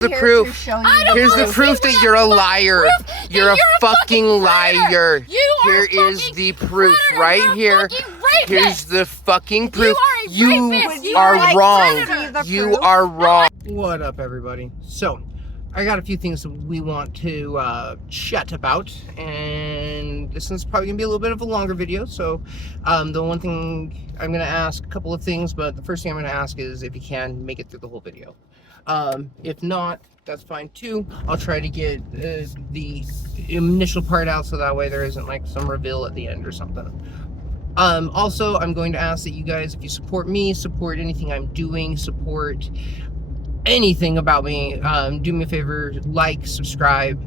The proof. Here's the proof that you're a liar. You're a fucking liar. Here is the proof right here. Here's the fucking proof. You are wrong. You are wrong. What up, everybody? So, I got a few things that we want to chat about, and this is probably gonna be a little bit of a longer video. So, the one thing I'm gonna ask, a couple of things, but the first thing I'm gonna ask is if you can make it through the whole video. If not, that's fine too. I'll try to get the initial part out so that way there isn't like some reveal at the end or something. Also, I'm going to ask that you guys, if you support me, support anything I'm doing, support anything about me, do me a favor, like, subscribe,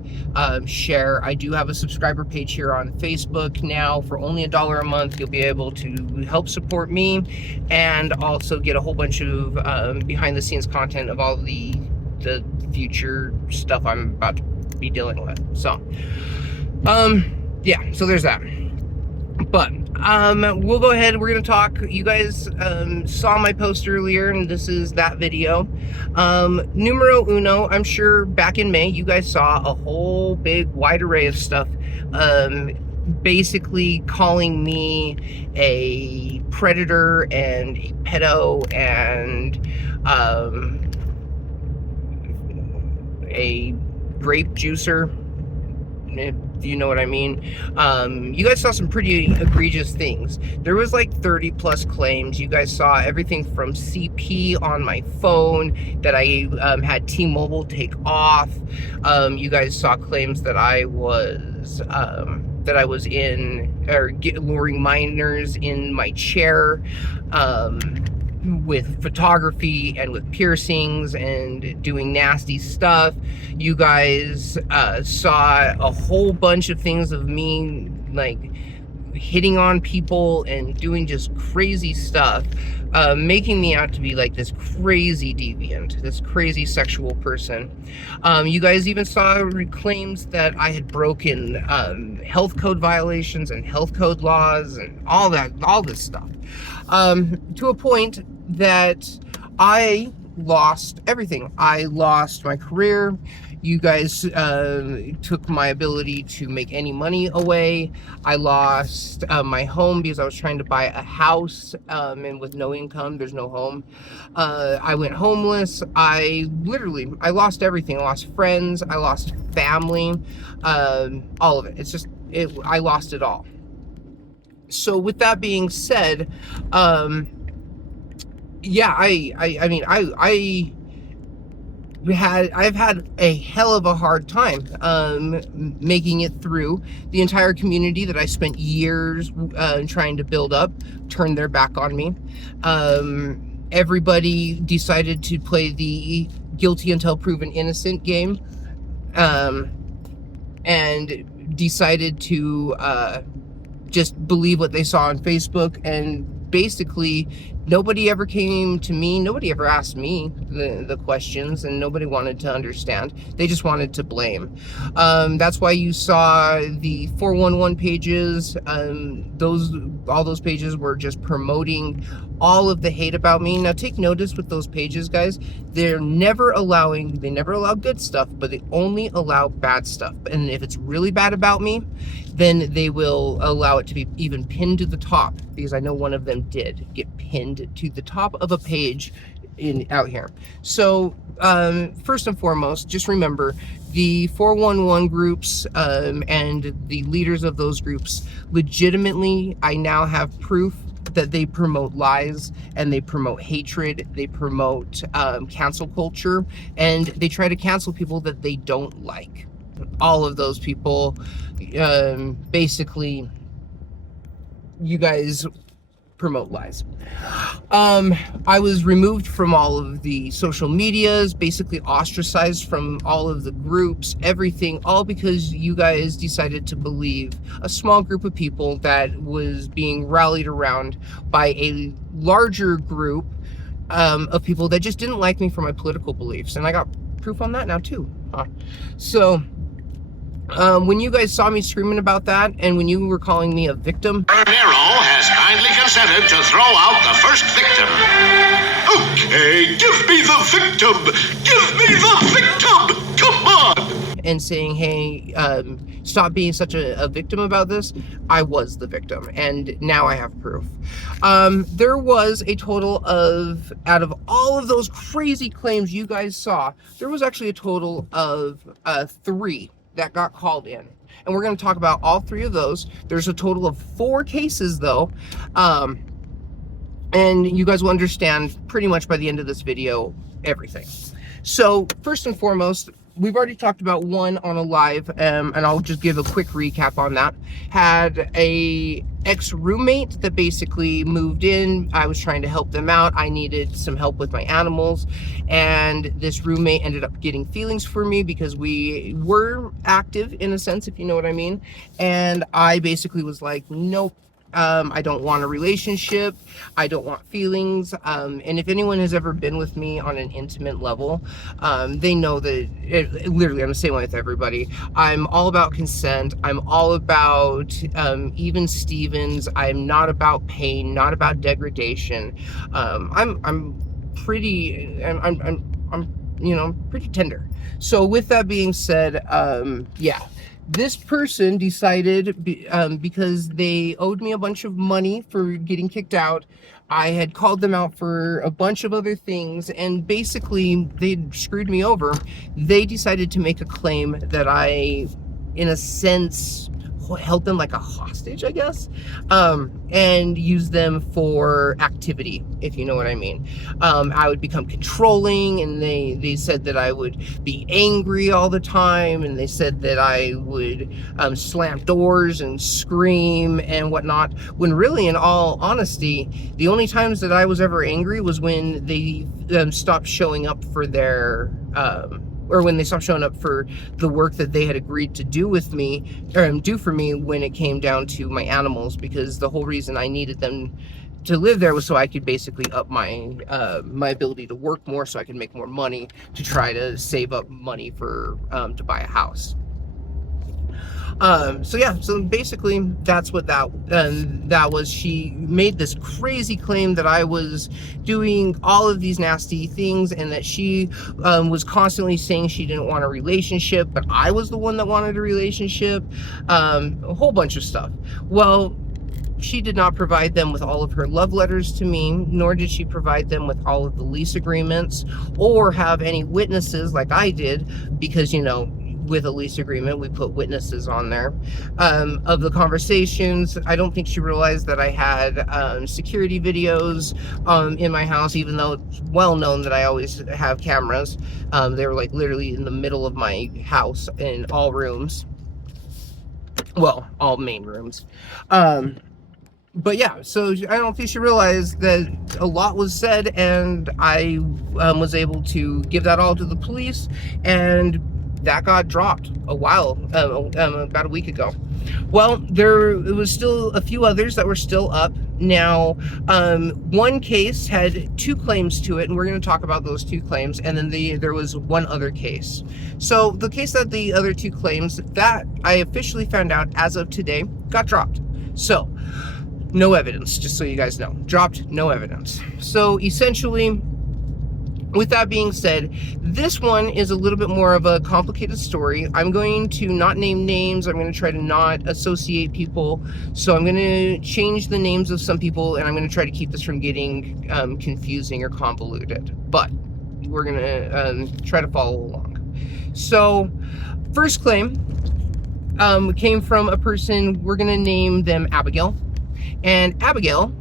share. I do have a subscriber page here on Facebook now. For only $1 a month, you'll be able to help support me and also get a whole bunch of behind the scenes content of all the future stuff I'm about to be dealing with. So yeah, so there's that. But we'll go ahead. We're gonna talk. You guys saw my post earlier, and this is that video. Numero uno. I'm sure back in May, you guys saw a whole big wide array of stuff, basically calling me a predator and a pedo and a grape juicer. If you know what I mean. You guys saw some pretty egregious things. There was like 30 plus claims. You guys saw everything from CP on my phone that I had T-Mobile take off. You guys saw claims that I was luring minors in my chair, with photography and with piercings and doing nasty stuff. You guys saw a whole bunch of things of me like hitting on people and doing just crazy stuff, making me out to be like this crazy deviant, this crazy sexual person. You guys even saw claims that I had broken health code violations and health code laws and all this stuff, to a point that I lost everything. I lost my career. You guys took my ability to make any money away. I lost my home because I was trying to buy a house, and with no income, there's no home. I went homeless. I lost everything. I lost friends. I lost family. All of it. I lost it all. So with that being said, yeah, I've had a hell of a hard time making it through. The entire community that I spent years trying to build up turned their back on me. Everybody decided to play the guilty until proven innocent game, and decided to just believe what they saw on Facebook. And basically, nobody ever came to me, nobody ever asked me the questions, and nobody wanted to understand. They just wanted to blame. That's why you saw the 411 pages. All those pages were just promoting all of the hate about me. Now take notice with those pages, guys, they never allow good stuff, but they only allow bad stuff. And if it's really bad about me, then they will allow it to be even pinned to the top, because I know one of them did get pinned to the top of a page out here. So first and foremost, just remember the 411 groups and the leaders of those groups, legitimately, I now have proof that they promote lies and they promote hatred, they promote cancel culture, and they try to cancel people that they don't like. All of those people, basically, you guys promote lies. I was removed from all of the social medias, basically ostracized from all of the groups, everything, all because you guys decided to believe a small group of people that was being rallied around by a larger group of people that just didn't like me for my political beliefs. And I got proof on that now too. So when you guys saw me screaming about that, and when you were calling me a victim, Nero has kindly consented to throw out the first victim. Okay, give me the victim! Give me the victim! Come on! And saying, hey, stop being such a victim about this. I was the victim, and now I have proof. There was a total of, out of all of those crazy claims you guys saw, there was actually a total of 3 that got called in. And we're going to talk about all 3 of those. There's a total of 4 cases, though. And you guys will understand pretty much by the end of this video everything. So first and foremost, we've already talked about one on a live, and I'll just give a quick recap on that. Had a ex-roommate that basically moved in. I was trying to help them out. I needed some help with my animals, and this roommate ended up getting feelings for me because we were active in a sense, if you know what I mean. And I basically was like, nope. I don't want a relationship. I don't want feelings. And if anyone has ever been with me on an intimate level, they know that literally I'm the same way with everybody. I'm all about consent. I'm all about even Stevens. I'm not about pain, not about degradation. I'm pretty tender. So with that being said, yeah. This person decided, because they owed me a bunch of money for getting kicked out, I had called them out for a bunch of other things, and basically they screwed me over. They decided to make a claim that I, in a sense, held them like a hostage, I guess, and used them for activity, if you know what I mean. I would become controlling, and they said that I would be angry all the time, and they said that I would slam doors and scream and whatnot, when really, in all honesty, the only times that I was ever angry was when they stopped showing up for their or when they stopped showing up for the work that they had agreed to do with me, or do for me, when it came down to my animals, because the whole reason I needed them to live there was so I could basically up my my ability to work more, so I could make more money to try to save up money for to buy a house. So yeah, so basically that's what that was. She made this crazy claim that I was doing all of these nasty things, and that she was constantly saying she didn't want a relationship, but I was the one that wanted a relationship, a whole bunch of stuff. Well, she did not provide them with all of her love letters to me, nor did she provide them with all of the lease agreements, or have any witnesses like I did, because, you know, with a lease agreement, we put witnesses on there, of the conversations. I don't think she realized that I had security videos in my house, even though it's well known that I always have cameras. They were like literally in the middle of my house in all rooms. Well, all main rooms. But yeah, so I don't think she realized that a lot was said, and I was able to give that all to the police, and that got dropped about a week ago. Well, there was still a few others that were still up. Now, one case had 2 claims to it, and we're going to talk about those 2 claims, and then there was one other case. So the case that the other 2 claims, that I officially found out as of today, got dropped. So, no evidence, just so you guys know. Dropped, no evidence. So essentially, with that being said, this one is a little bit more of a complicated story. I'm going to not name names. I'm going to try to not associate people. So I'm going to change the names of some people, and I'm going to try to keep this from getting confusing or convoluted. But we're going to try to follow along. So, first claim came from a person, we're going to name them Abigail. And Abigail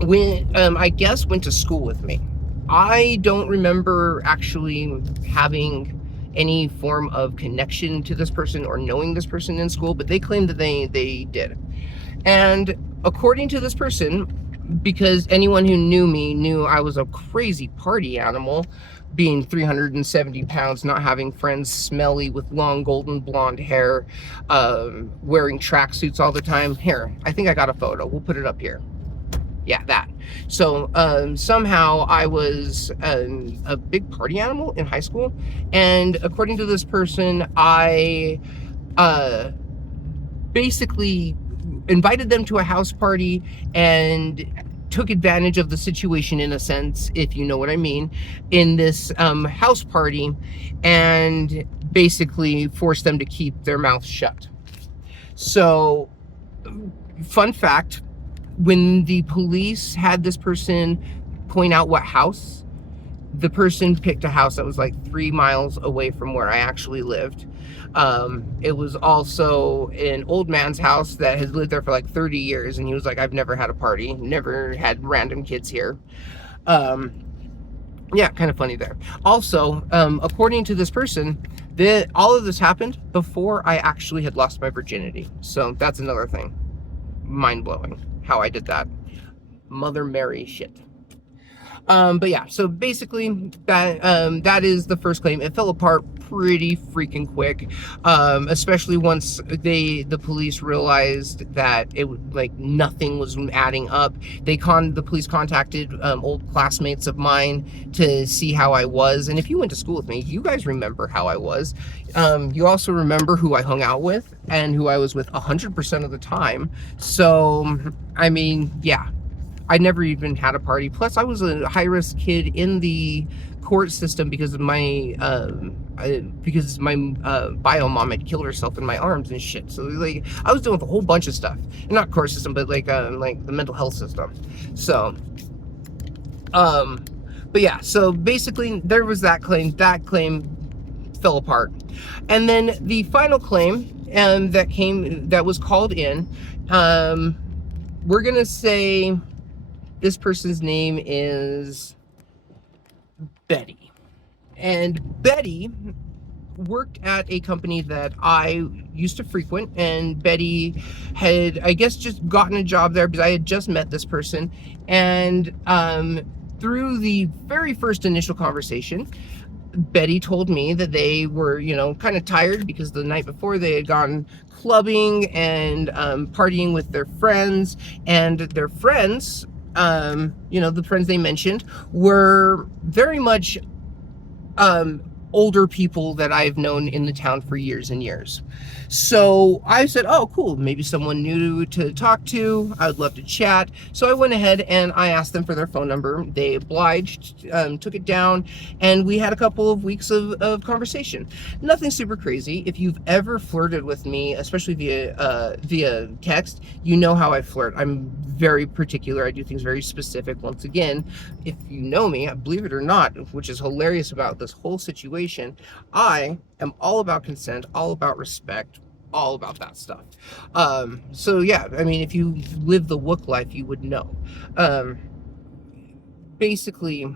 I guess went to school with me. I don't remember actually having any form of connection to this person or knowing this person in school, but they claimed that they did. And according to this person, because anyone who knew me knew I was a crazy party animal, being 370 pounds, not having friends, smelly with long golden blonde hair, wearing tracksuits all the time. Here, I think I got a photo. We'll put it up here. Yeah, that. So somehow I was a big party animal in high school, and according to this person, I basically invited them to a house party and took advantage of the situation, in a sense, if you know what I mean, in this house party, and basically forced them to keep their mouths shut. So, fun fact, when the police had this person point out what house, the person picked a house that was like 3 miles away from where I actually lived. It was also an old man's house that has lived there for like 30 years, and he was like, I've never had a party, never had random kids here. Yeah, kind of funny there. Also, according to this person, all of this happened before I actually had lost my virginity. So that's another thing. Mind-blowing how I did that. Mother Mary shit. But yeah, so basically that is the first claim. It fell apart pretty freaking quick, especially once the police realized that it like nothing was adding up. The police contacted old classmates of mine to see how I was, and if you went to school with me, you guys remember how I was. You also remember who I hung out with and who I was with 100% of the time. So I mean, yeah. I never even had a party. Plus, I was a high-risk kid in the court system because of my bio mom had killed herself in my arms and shit. So like, I was dealing with a whole bunch of stuff, not court system, but like the mental health system. So, but yeah. So basically, there was that claim. That claim fell apart, and then the final claim that was called in. We're gonna say. This person's name is Betty. And Betty worked at a company that I used to frequent, and Betty had, I guess, just gotten a job there because I had just met this person. And through the very first initial conversation, Betty told me that they were, kind of tired because the night before they had gone clubbing and partying with their friends, and their friends, the friends they mentioned were very much older people that I've known in the town for years and years. So I said, oh, cool, maybe someone new to talk to. I would love to chat. So I went ahead and I asked them for their phone number. They obliged, took it down, and we had a couple of weeks of conversation. Nothing super crazy. If you've ever flirted with me, especially via text, you know how I flirt. I'm very particular. I do things very specific. Once again, if you know me, believe it or not, which is hilarious about this whole situation, I am all about consent, all about respect, all about that stuff. So yeah, I mean, if you live the Wook life, you would know. Basically,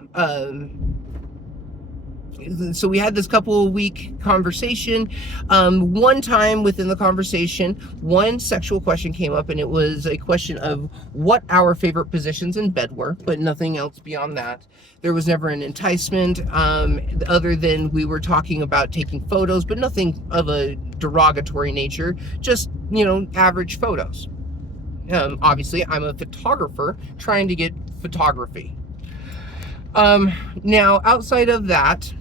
so we had this couple of week conversation. One time within the conversation, one sexual question came up, and it was a question of what our favorite positions in bed were, but nothing else beyond that. There was never an enticement, other than we were talking about taking photos, but nothing of a derogatory nature, just, average photos. Obviously, I'm a photographer trying to get photography. Now, outside of that,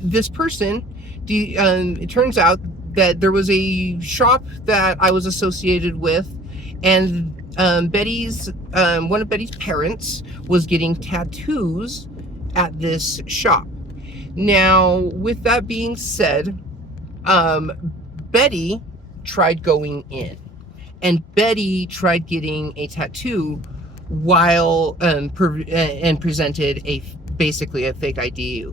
this person, it turns out that there was a shop that I was associated with, and one of Betty's parents was getting tattoos at this shop. Now, with that being said, Betty tried going in, and Betty tried getting a tattoo while and presented basically a fake ID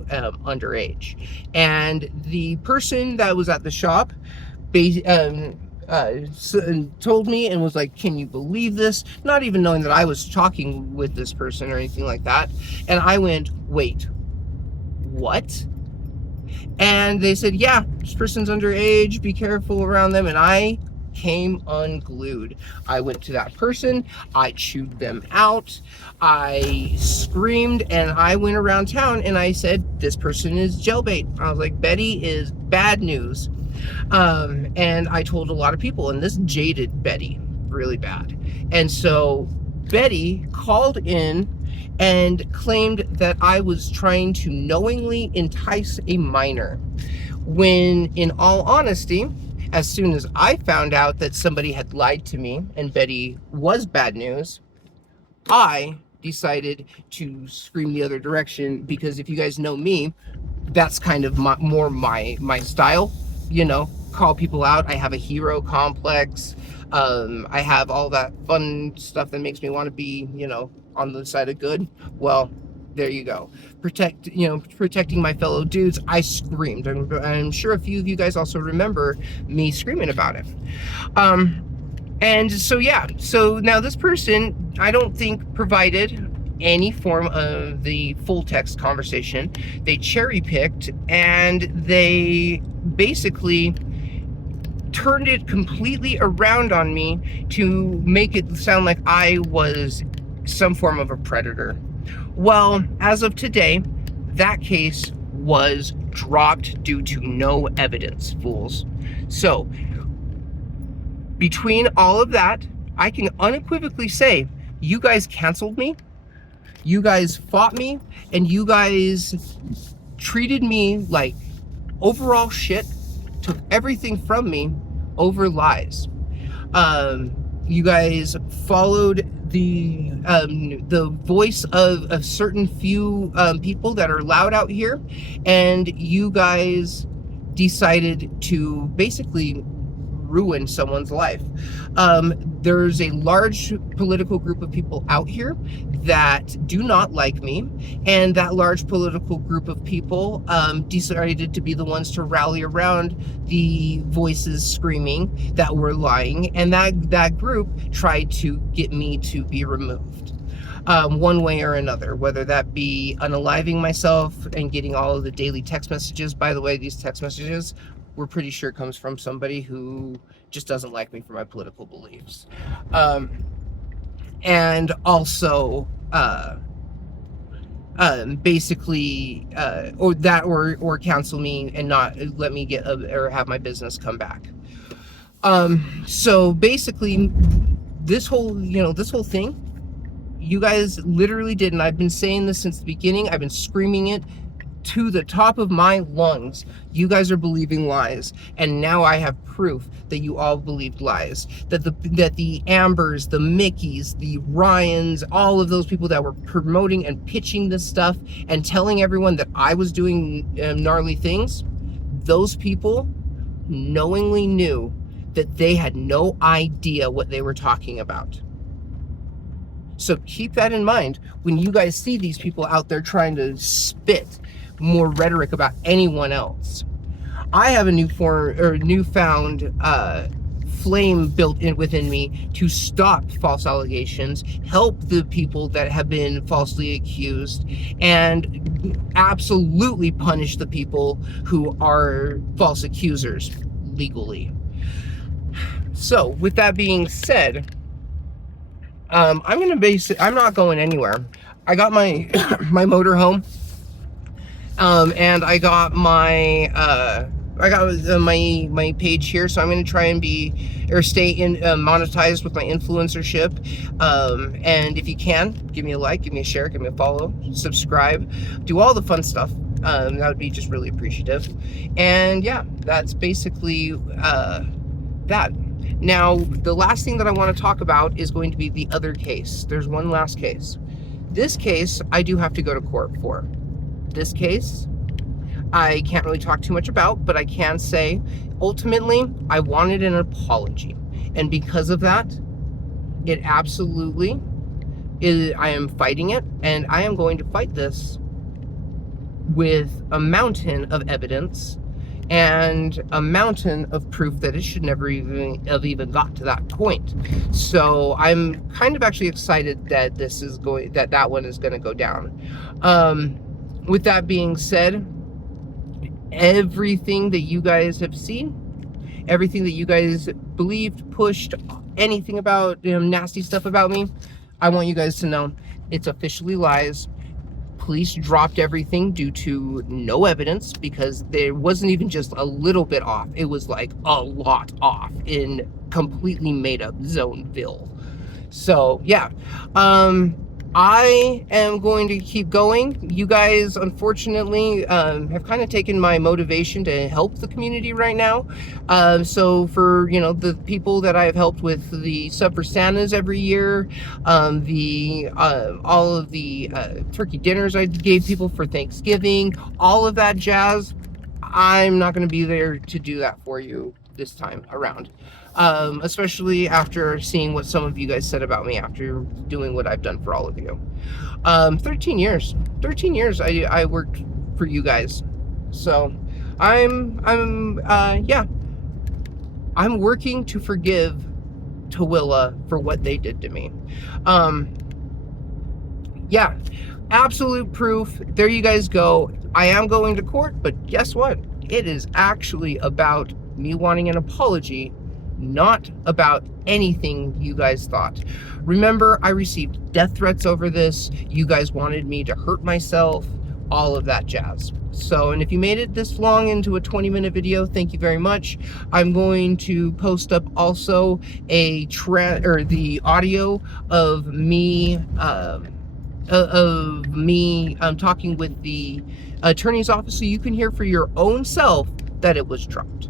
underage. And the person that was at the shop told me and was like, can you believe this? Not even knowing that I was talking with this person or anything like that. And I went, wait, what? And they said, yeah, this person's underage, be careful around them. And I came unglued. I went to that person, I chewed them out, I screamed, and I went around town and I said, this person is jailbait. I was like, Betty is bad news. And I told a lot of people, and this jaded Betty really bad. And so Betty called in and claimed that I was trying to knowingly entice a minor, when in all honesty, as soon as I found out that somebody had lied to me and Betty was bad news, I decided to scream the other direction because if you guys know me, that's kind of more my style, call people out. I have a hero complex. I have all that fun stuff that makes me want to be, on the side of good. Well, there you go. Protecting my fellow dudes. I screamed. I'm sure a few of you guys also remember me screaming about it. And so, yeah, so now this person, I don't think provided any form of the full text conversation. They cherry picked and they basically turned it completely around on me to make it sound like I was some form of a predator. Well, as of today, that case was dropped due to no evidence, fools. So, between all of that, I can unequivocally say, you guys canceled me, you guys fought me, and you guys treated me like overall shit, took everything from me over lies. You guys followed the voice of a certain few people that are loud out here, and you guys decided to basically ruin someone's life. There's a large political group of people out here that do not like me, and that large political group of people decided to be the ones to rally around the voices screaming that were lying, and that group tried to get me to be removed. One way or another, whether that be unaliving myself and getting all of the daily text messages. By the way, these text messages, we're pretty sure comes from somebody who just doesn't like me for my political beliefs. And also, basically, or cancel me and not let me get or have my business come back. So basically, this whole thing, you guys literally did, and I've been saying this since the beginning. I've been screaming it to the top of my lungs. You guys are believing lies, and now I have proof that you all believed lies. That the Ambers, the Mickeys, the Ryans, all of those people that were promoting and pitching this stuff and telling everyone that I was doing gnarly things, those people knowingly knew that they had no idea what they were talking about. So keep that in mind when you guys see these people out there trying to spit more rhetoric about anyone else. I have a newfound flame built in within me to stop false allegations, help the people that have been falsely accused, and absolutely punish the people who are false accusers legally. So, with that being said, I'm not going anywhere. I got my my motorhome. And I got my my page here, so I'm going to try and stay in monetized with my influencership. And if you can, give me a like, give me a share, give me a follow, subscribe, do all the fun stuff. That would be just really appreciative. And yeah, that's basically that. Now, the last thing that I want to talk about is going to be the other case. There's one last case. This case, I do have to go to court for. This case, I can't really talk too much about, but I can say, ultimately, I wanted an apology. And because of that, it absolutely is, I am fighting it, and I am going to fight this with a mountain of evidence and a mountain of proof that it should never even have got to that point. So I'm kind of actually excited that that one is going to go down. With that being said, everything that you guys have seen, everything that you guys believed, pushed, anything about nasty stuff about me, I want you guys to know it's officially lies. Police dropped everything due to no evidence, because there wasn't even just a little bit off. It was like a lot off in completely made up Zoneville. So yeah, I am going to keep going. You guys, unfortunately, have kind of taken my motivation to help the community right now. So for, the people that I've helped with the Sub for Santas every year, all of the turkey dinners I gave people for Thanksgiving, all of that jazz, I'm not going to be there to do that for you this time around. Especially after seeing what some of you guys said about me after doing what I've done for all of you. 13 years. 13 years I worked for you guys. So I'm working to forgive tooele for what they did to me. Yeah, absolute proof. There you guys go. I am going to court, but guess what? It is actually about me wanting an apology, not about anything you guys thought. Remember, I received death threats over this. You guys wanted me to hurt myself, all of that jazz. So, and if you made it this long into a 20-minute video, thank you very much. I'm going to post up also the audio of me talking with the attorney's office, so you can hear for your own self that it was dropped.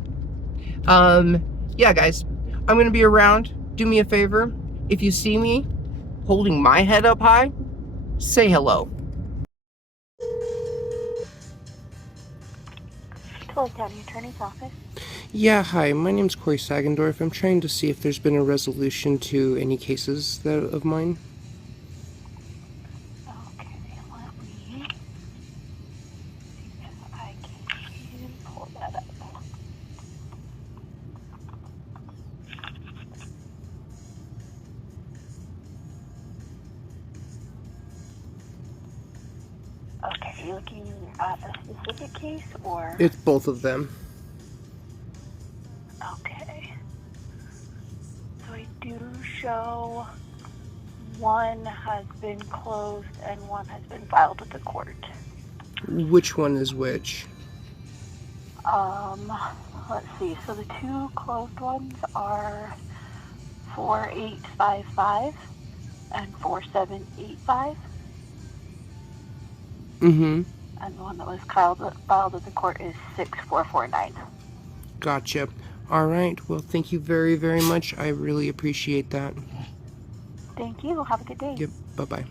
Yeah, guys, I'm gonna be around. Do me a favor. If you see me holding my head up high, say hello. Tooele County Attorney's Office. Yeah, hi, my name's Corey Sagendorf. I'm trying to see if there's been a resolution to any cases of mine. Okay, let me see if I can pull that up. Okay, are you looking at a specific case or? It's both of them. Okay. So I do show one has been closed and one has been filed with the court. Which one is which? Let's see. So the two closed ones are 4855 and 4785. Mm-hmm. And the one that was filed with the court is 6449. Gotcha. All right. Well, thank you very, very much. I really appreciate that. Thank you. Have a good day. Yep. Bye-bye.